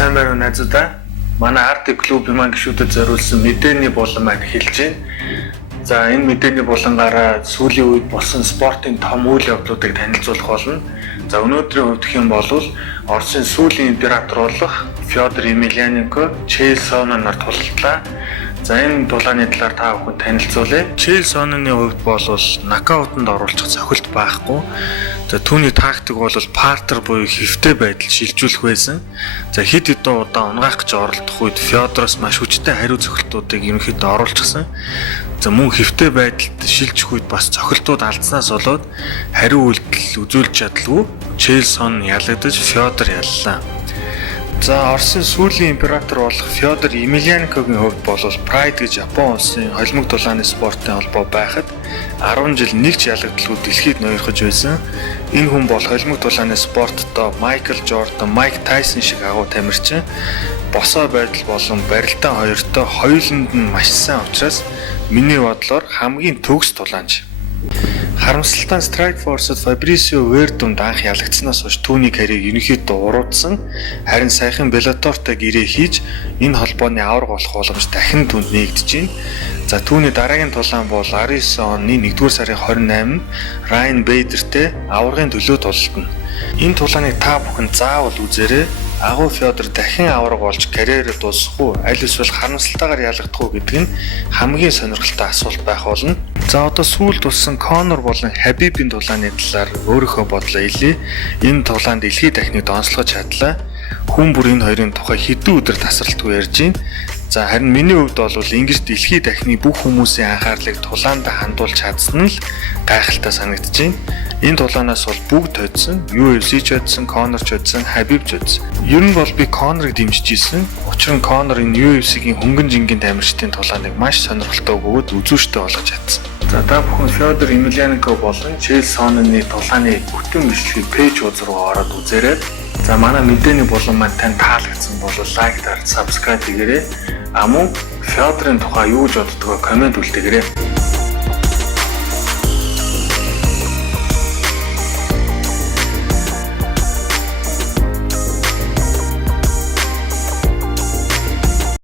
сайн байна уу найзуудаа. Манай Arctic клуб маань гишүүдэд зориулсан мэдээний булан маань эхэлж байна. За энэ мэдээний булангаараа сүүлийн үед болсон спортын том үйл явдлуудыг танилцуулах болно. За өнөөдрийн хувьд гэх юм бол Оросын сүүлийн император болох Фёдор Емельяненко Чейлсоно нар тулалдлаа. За энэ дулааны талаар та бүхэн танилцуулъя. Чейлсононы хувьд бол нокаутанд оруулах цохилт байхгүй. За түүний тактик бол партер буюу хэвтэй байдал шилжүүлэх байсан. За хэд хэдэн удаа унгаах гэж оролдох үед Фёдороос маш хүчтэй хариу цохилтуудыг ерөнхийдөө оруулчихсан. За мөн хэвтэй байдалд шилжих үед бас цохилтууд алдснаас болоод хариу үйлдэл үзүүлж чадалгүй Чейлсон ялагдаж Фёдор яллаа. За Оросын сүүлийн император болох Фёдор Емельяненкогийн хувьд бол Pride гэж Япон улсын холимог дулааны спортын холбоо байхад 10 жил нэг ч ялагдaltaгүй дэлхийд ноёрхож байсан. Энэ хүн бол холимог дулааны спорттоо Майкл Жордан, Майк Тайсон шиг агуу тамирчин. Босоо байдал болон барилдаан хоёртой хоёуланд нь маш сайн учраас миний бодлоор хамгийн төгс дулаанч. Харамсалтай Strike Force-д Фабрисио Вердунд анх ялагдсанаас хойш түүний карьерийг ерөнхийдөө уруудсан. Харин саяхан Беллатортой гэрээ хийж энэ холбооны авраг болох боломж дахин түнд нэгдэж байна. За түүний дараагийн тулаан бол 19 оны 1-р сарын 28-нд Райан Бейдертэй аврагын төлөө тулалдана. Энэ тулааныг та бүхэн заавал үзээрэй. Агуу Фёдор дахин авраг болж карьерээ дуусгах уу, аль эсвэл харамсалтайгаар ялагдах уу гэдэг нь хамгийн сонирхолтой асуулт байх болно. За одоо сүүлд болсон Конор болон Хабибийн тулааны талаар өөрийнхөө бодлоо хэлье. Энэ тулаан дэлхийн техникт онцлогож чадлаа. Хүн бүр энэ хоёрын тухай хэдэн өдөр тасралтгүй ярьж байна. За харин миний хувьд бол ингэж дэлхийн техник бүх хүмүүсийн анхаарлыг тулаанд хандуулж чадсан нь л гайхалтай санагдаж байна. Энэ тулаанаас бол бүгд хоцсон, UFC ч хоцсон, Конор ч хоцсон, Хабиб ч хоцсон. Ер нь бол би Конорыг дэмжиж ирсэн. Учир нь Конор энэ UFC-гийн хөнгөн жингийн тамирчдын тулааныг маш сонирхолтой бөгөөд үзүүштэй болгож чадсан. За та бүхэн Фёдор Емельяненко болон Чейлсононы тулааны бүтэн бичлэгийг пэйж руу ороод үзээрэй. За манай мэдээний булан маань тань таалагдсан бол лайк дарж subscribe хийгээрэй. Мөн Фёдорын тухай юу гэж боддгоо комент үлдээгээрэй.